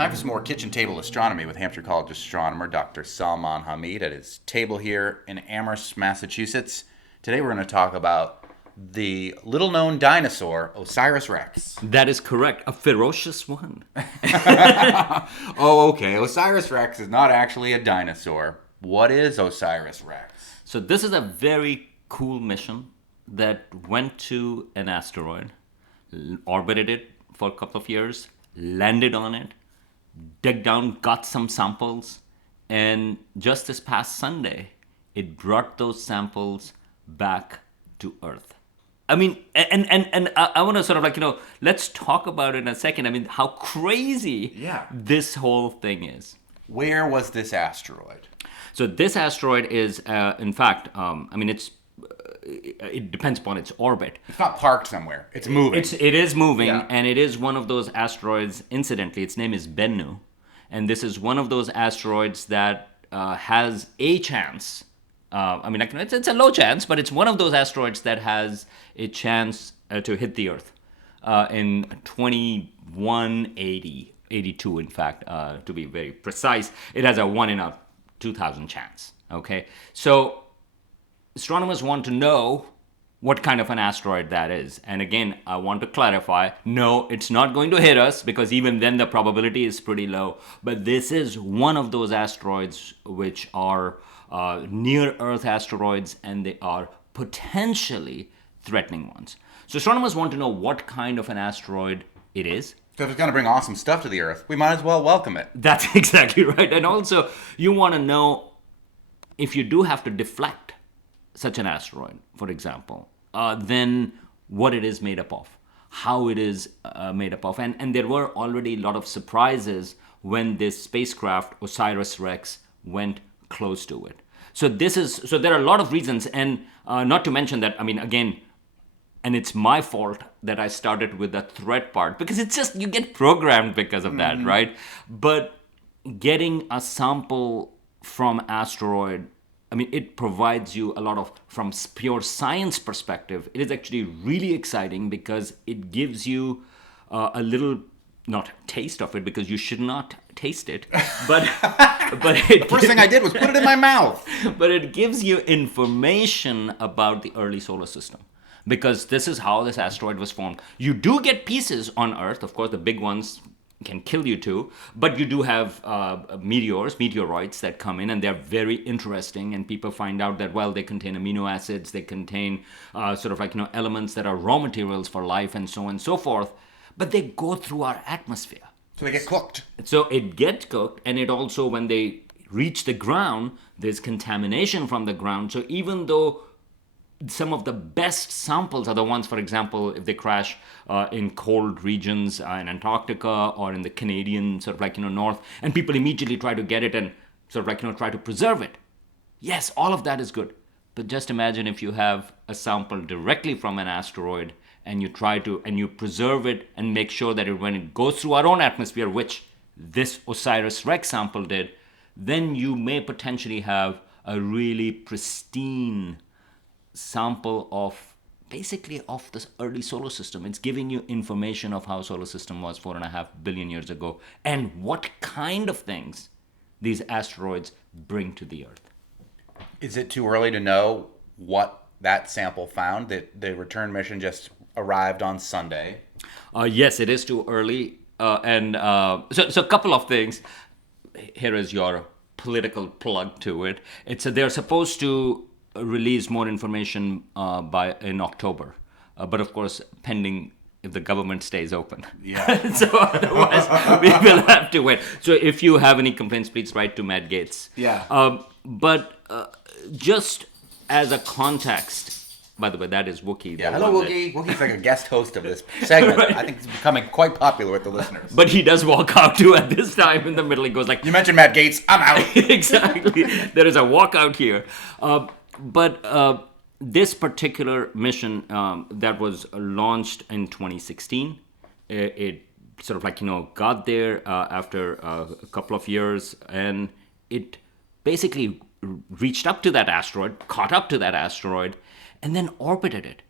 I have some more kitchen table astronomy with Hampshire College astronomer Dr. Salman Hameed at his table here in Amherst, Massachusetts. Today we're going to talk about the little-known dinosaur, Osiris-Rex. That is correct. A ferocious one. Oh, okay. Osiris-Rex is not actually a dinosaur. What is Osiris-Rex? So this is a very cool mission that went to an asteroid, orbited it for a couple of years, landed on it, dug down, got some samples, and just this past Sunday, it brought those samples back to Earth. I mean, and I want to sort of let's talk about it in a second. I mean, how crazy this whole thing is. Where was this asteroid? So this asteroid is, in fact, it depends upon its orbit. It's not parked somewhere. It's moving. It is moving, and it is one of those asteroids. Incidentally, its name is Bennu, and this is one of those asteroids that has a chance. It's a low chance, but it's one of those asteroids that has a chance to hit the Earth in 2180, 82, in fact, to be very precise. It has a 1 in a 2,000 chance. Okay, so astronomers want to know what kind of an asteroid that is. And again, I want to clarify, no, it's not going to hit us, because even then the probability is pretty low. But this is one of those asteroids which are near-Earth asteroids, and they are potentially threatening ones. So astronomers want to know what kind of an asteroid it is. So if it's going to bring awesome stuff to the Earth, we might as well welcome it. That's exactly right. And also, you want to know if you do have to deflect such an asteroid, for example, then what it is made up of, how it is made up of. And there were already a lot of surprises when this spacecraft, Osiris-Rex, went close to it. So there are a lot of reasons, and not to mention that, again, and it's my fault that I started with the threat part, because it's just, you get programmed because of that, right? But getting a sample from asteroid, it provides you a lot of, from pure science perspective, it is actually really exciting, because it gives you a little, not taste of it, because you should not taste it, but the first thing I did was put it in my mouth. But it gives you information about the early solar system, because this is how this asteroid was formed. You do get pieces on Earth, of course, the big ones can kill you too, but you do have meteoroids that come in, and they're very interesting, and people find out that, well, they contain amino acids, they contain elements that are raw materials for life, and so on and so forth, but they go through our atmosphere. So they get cooked. So it gets cooked, and it also, when they reach the ground, there's contamination from the ground. So even though some of the best samples are the ones, for example, if they crash in cold regions in Antarctica or in the Canadian north, and people immediately try to get it and try to preserve it. Yes, all of that is good. But just imagine if you have a sample directly from an asteroid, and you preserve it and make sure that when it goes through our own atmosphere, which this Osiris-Rex sample did, then you may potentially have a really pristine sample of this early solar system. It's giving you information of how solar system was 4.5 billion years ago, and what kind of things these asteroids bring to the Earth. Is it too early to know what that sample found? The return mission just arrived on Sunday. Yes, it is too early. So a couple of things. Here is your political plug to it. They're supposed to release more information in October, but of course, pending if the government stays open. Yeah. So otherwise, we will have to wait. So if you have any complaints, please write to Matt Gaetz. Yeah. But just as a context. By the way, that is Wookie. Yeah, hello, Wookie. Wookie's like a guest host of this segment. Right. I think it's becoming quite popular with the listeners. But he does walk out too at this time in the middle. He goes like, "You mentioned Matt Gaetz, I'm out." Exactly. There is a walkout here. But this particular mission that was launched in 2016, it got there after a couple of years, and it basically reached up to that asteroid, caught up to that asteroid, and then orbited it.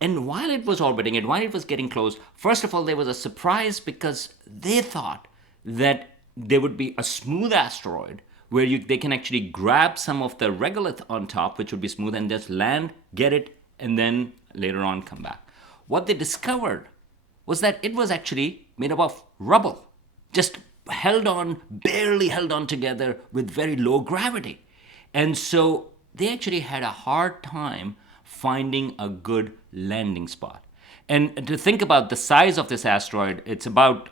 And while it was orbiting it, while it was getting close, first of all, there was a surprise, because they thought that there would be a smooth asteroid where they can actually grab some of the regolith on top, which would be smooth, and just land, get it, and then later on come back. What they discovered was that it was actually made up of rubble, just barely held on together with very low gravity. And so they actually had a hard time finding a good landing spot. And to think about the size of this asteroid, it's about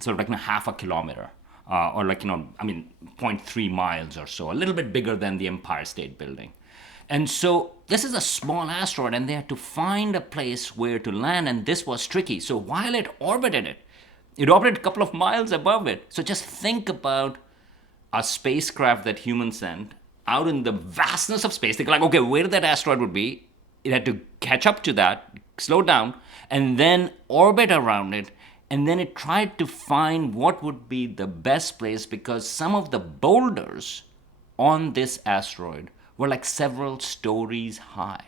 sort of like half a kilometer, or 0.3 miles or so, a little bit bigger than the Empire State Building. And so this is a small asteroid, and they had to find a place where to land, and this was tricky. So while it orbited a couple of miles above it. So just think about a spacecraft that humans sent out in the vastness of space. They're like, okay, where that asteroid would be, it had to catch up to that, slow down, and then orbit around it. And then it tried to find what would be the best place, because some of the boulders on this asteroid were like several stories high.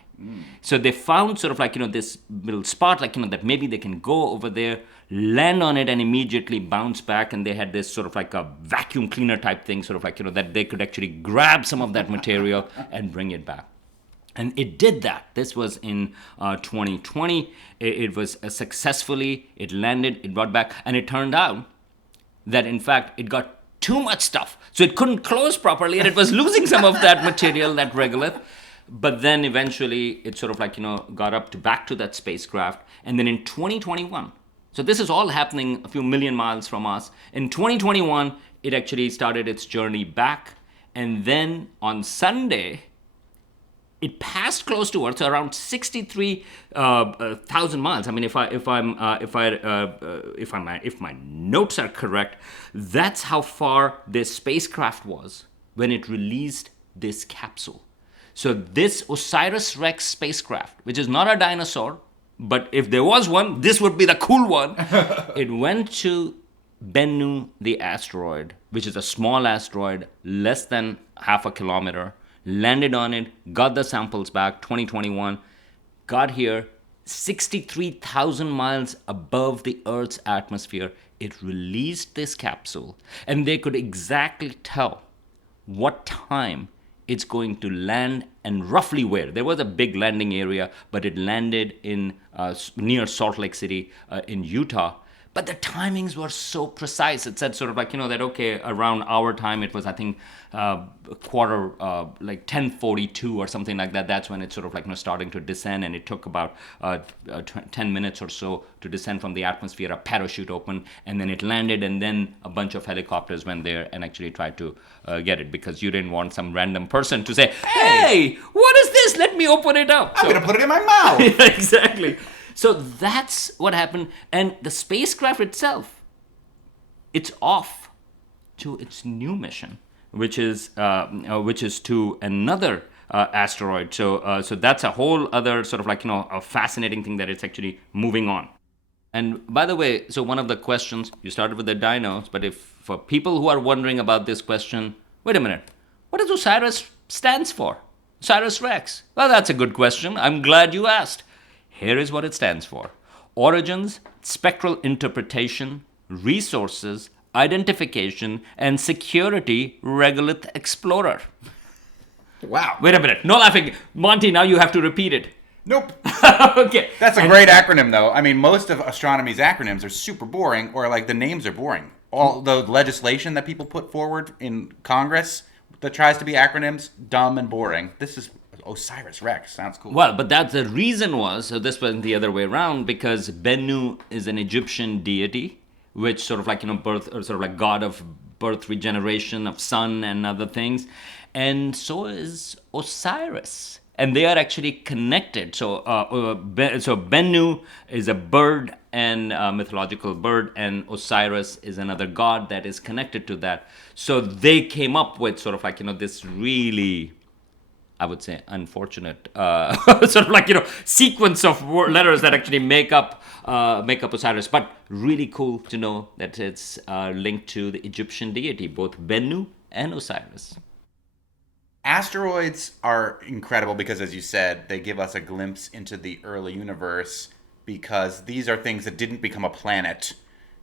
So they found sort of like, this little spot, like, that maybe they can go over there, land on it, and immediately bounce back. And they had this sort of like a vacuum cleaner type thing, sort of like, that they could actually grab some of that material and bring it back. And it did that. This was in 2020. It was it landed, it brought back, and it turned out that, in fact, it got too much stuff. So it couldn't close properly, and it was losing some of that material, that regolith. But then eventually it sort of like, got back to that spacecraft. And then in 2021, so this is all happening a few million miles from us. In 2021, it actually started its journey back. And then on Sunday, it passed close to Earth, so around 63,000 miles. I mean, if my notes are correct, that's how far this spacecraft was when it released this capsule. So this OsirisRex spacecraft, which is not a dinosaur, but if there was one, this would be the cool one. It went to Bennu, the asteroid, which is a small asteroid, less than half a kilometer, landed on it, got the samples back, 2021, got here, 63,000 miles above the Earth's atmosphere. It released this capsule, and they could exactly tell what time it's going to land and roughly where. There was a big landing area, but it landed in near Salt Lake City in Utah. But the timings were so precise. It said sort of like, that, okay, around our time, it was, I think, quarter, like 10:42 or something like that. That's when it's sort of like, starting to descend. And it took about 10 minutes or so to descend from the atmosphere. A parachute opened, and then it landed. And then a bunch of helicopters went there and actually tried to get it, because you didn't want some random person to say, hey, what is this? Let me open it up. I'm going to put it in my mouth. Exactly. So that's what happened. And the spacecraft itself, it's off to its new mission, which is to another asteroid. So that's a whole other sort of like, a fascinating thing that it's actually moving on. And by the way, so one of the questions, you started with the dinos, but if for people who are wondering about this question, wait a minute, what does Osiris stands for? Osiris-Rex. Well, that's a good question. I'm glad you asked. Here is what it stands for: origins, spectral interpretation, resources, identification, and security regolith explorer. Wow. Wait a minute. No laughing. Monty, now you have to repeat it. Nope. Okay. That's a great acronym, though. I mean, most of astronomy's acronyms are super boring, or like the names are boring. All the legislation that people put forward in Congress that tries to be acronyms, dumb and boring. This is Osiris-Rex. Sounds cool. Well, but that's the reason was, so this went the other way around, because Bennu is an Egyptian deity, which sort of like, birth, or sort of like god of birth, regeneration, of sun and other things. And so is Osiris. And they are actually connected. So Bennu is a bird and a mythological bird, and Osiris is another god that is connected to that. So they came up with sort of like, this really, I would say, unfortunate sort of like, sequence of letters that actually make up Osiris. But really cool to know that it's linked to the Egyptian deity, both Bennu and Osiris. Asteroids are incredible because, as you said, they give us a glimpse into the early universe, because these are things that didn't become a planet,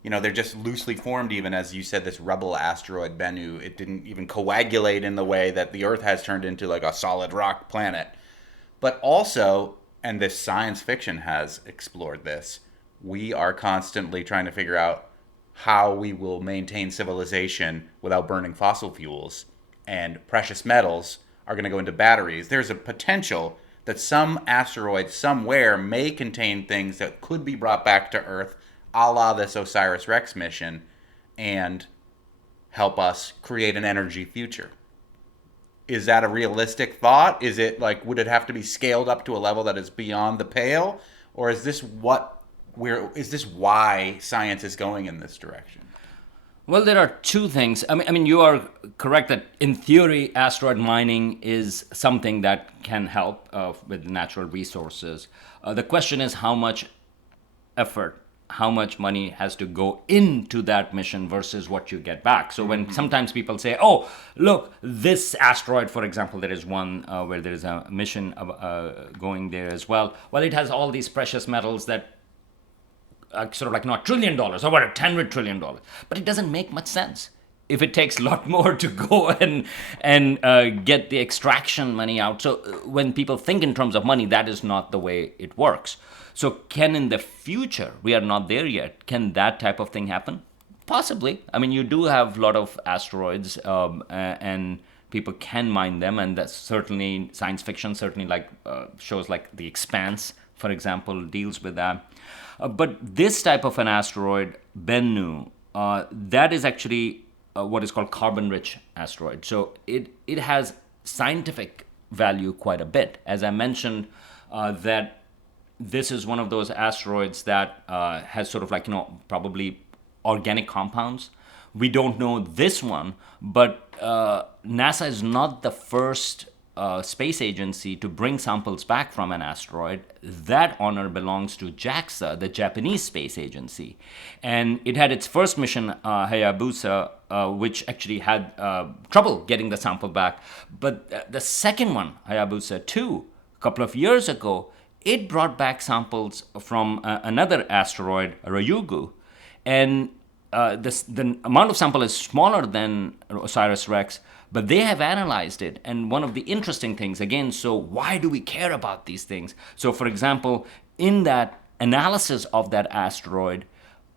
they're just loosely formed. Even as you said, this rebel asteroid Bennu, it didn't even coagulate in the way that the Earth has turned into like a solid rock planet. But also, and this science fiction has explored this, we are constantly trying to figure out how we will maintain civilization without burning fossil fuels. And precious metals are going to go into batteries. There's a potential that some asteroid somewhere may contain things that could be brought back to Earth, a la this OsirisRex mission, and help us create an energy future. Is that a realistic thought? Is it like, would it have to be scaled up to a level that is beyond the pale? Or is this why science is going in this direction? Well, there are two things. I mean, you are correct that in theory, asteroid mining is something that can help with natural resources. The question is how much effort, how much money has to go into that mission versus what you get back. So when sometimes people say, oh, look, this asteroid, for example, there is one where there is a mission going there as well. Well, it has all these precious metals that sort of like not $1 trillion or whatever, $10 trillion. But it doesn't make much sense if it takes a lot more to go and get the extraction money out. So when people think in terms of money, that is not the way it works. So can in the future, we are not there yet, can that type of thing happen? Possibly. I mean, you do have a lot of asteroids and people can mine them. And that's certainly science fiction, certainly like shows like The Expanse, for example, deals with that. But this type of an asteroid, Bennu, that is actually what is called carbon-rich asteroid. So it has scientific value quite a bit. As I mentioned, that this is one of those asteroids that has sort of like, probably organic compounds. We don't know this one, but NASA is not the first space agency to bring samples back from an asteroid. That honor belongs to JAXA, the Japanese space agency. And it had its first mission, Hayabusa, which actually had trouble getting the sample back. But the second one, Hayabusa 2, a couple of years ago, it brought back samples from another asteroid, Ryugu. And the amount of sample is smaller than OsirisRex, but they have analyzed it. And one of the interesting things, again, so why do we care about these things? So, for example, in that analysis of that asteroid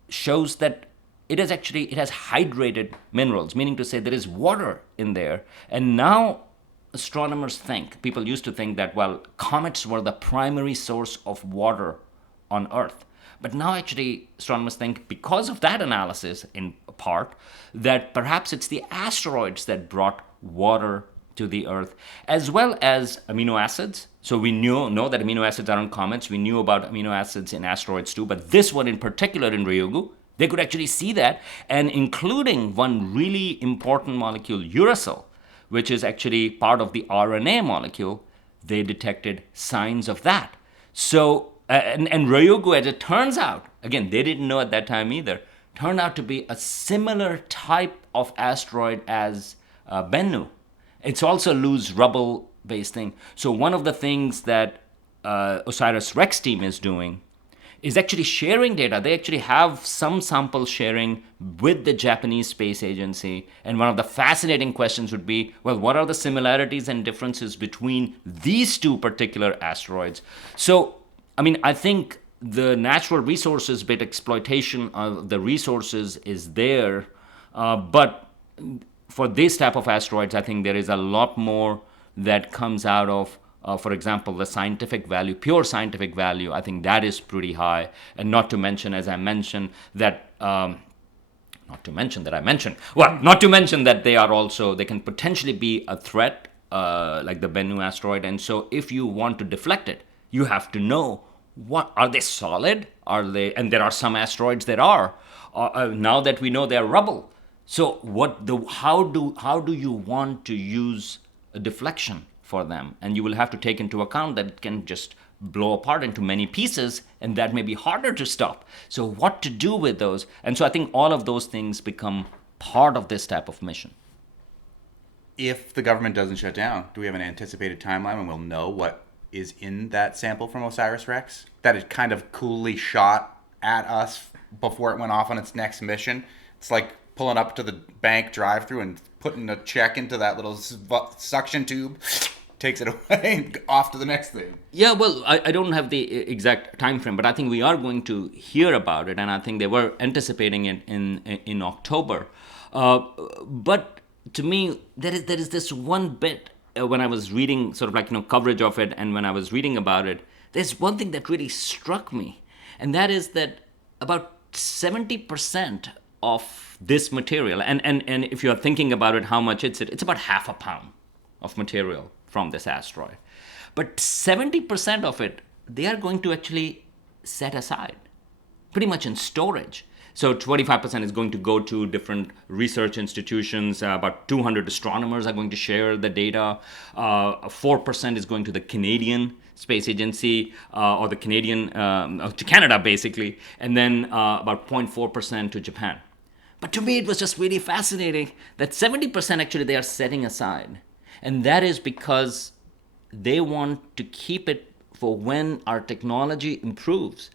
shows that it has hydrated minerals, meaning to say there is water in there. And now astronomers think, people used to think that, well, comets were the primary source of water on Earth. But now actually astronomers think, because of that analysis in part, that perhaps it's the asteroids that brought water to the Earth, as well as amino acids. So we know that amino acids are on comets. We knew about amino acids in asteroids too, but this one in particular in Ryugu, they could actually see that, and including one really important molecule, uracil, which is actually part of the RNA molecule, they detected signs of that. So and Ryugu, as it turns out, again, they didn't know at that time either, turned out to be a similar type of asteroid as Bennu. It's also loose rubble-based thing. So one of the things that OsirisRex team is doing is actually sharing data. They actually have some sample sharing with the Japanese Space Agency. And one of the fascinating questions would be, well, what are the similarities and differences between these two particular asteroids? So I mean, I think the natural resources bit, exploitation of the resources is there, but for this type of asteroids, I think there is a lot more that comes out of, for example, the scientific value, pure scientific value. I think that is pretty high, and not to mention, as I mentioned, that not to mention that they are also, they can potentially be a threat, like the Bennu asteroid, and so if you want to deflect it, you have to know, what are they solid? Are they? And there are some asteroids that are. Now that we know they're rubble, so how do you want to use a deflection for them? And you will have to take into account that it can just blow apart into many pieces, and that may be harder to stop. So what to do with those? And so I think all of those things become part of this type of mission. If the government doesn't shut down, do we have an anticipated timeline when we'll know what is in that sample from OsirisRex that it kind of coolly shot at us before it went off on its next mission. It's like pulling up to the bank drive-through and putting a check into that little suction tube, takes it away and off to the next thing. Yeah, well, I don't have the exact time frame, but I think we are going to hear about it, and I think they were anticipating it in October. But to me, there is this one bit when I was reading sort of like coverage of it, and when I was reading about it, there's one thing that really struck me, and that is that about 70% of this material, and if you are thinking about it, how much it's about half a pound of material from this asteroid. But 70% of it, they are going to actually set aside, pretty much in storage. So 25% is going to go to different research institutions. About 200 astronomers are going to share the data. 4% is going to the Canadian Space Agency, or the Canadian, to Canada basically, and then about 0.4% to Japan. But to me, it was just really fascinating that 70% actually they are setting aside. And that is because they want to keep it for when our technology improves.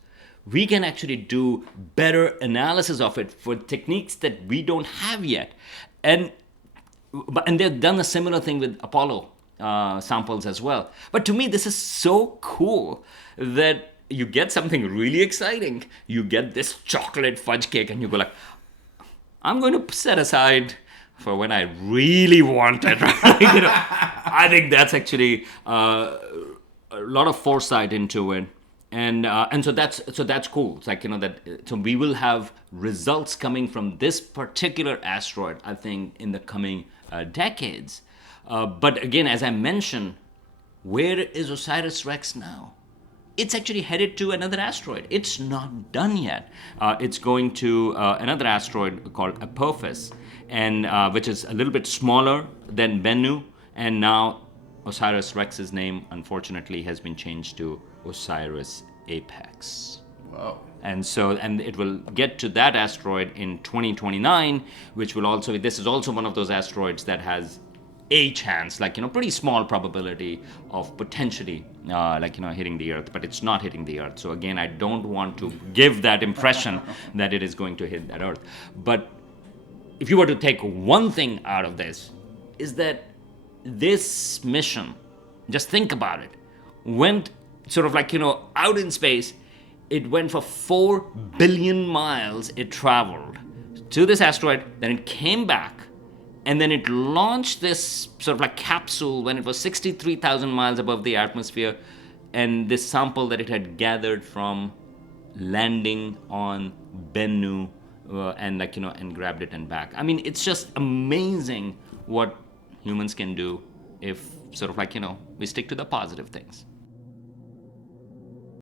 We can actually do better analysis of it for techniques that we don't have yet. And they've done a similar thing with Apollo samples as well. But to me, this is so cool that you get something really exciting. You get this chocolate fudge cake and you go like, I'm going to set aside for when I really want it. Right? I think that's actually a lot of foresight into it. And so that's cool. It's like so we will have results coming from this particular asteroid, I think, in the coming decades. But again, as I mentioned, where is OsirisRex now? It's actually headed to another asteroid. It's not done yet. It's going to another asteroid called Apophis, and which is a little bit smaller than Bennu. And now OsirisRex's name, unfortunately, has been changed to Osiris-Apex. Whoa. And it will get to that asteroid in 2029, which will also, this is also one of those asteroids that has a chance, pretty small probability of potentially, hitting the Earth, but it's not hitting the Earth. So again, I don't want to give that impression that it is going to hit that Earth. But if you were to take one thing out of this, is that this mission, just think about it, went sort of out in space. It went for 4 billion miles. It traveled to this asteroid, then it came back, and then it launched this sort of capsule when it was 63,000 miles above the atmosphere, and this sample that it had gathered from landing on Bennu, and grabbed it and back. I mean, it's just amazing what humans can do if sort of we stick to the positive things.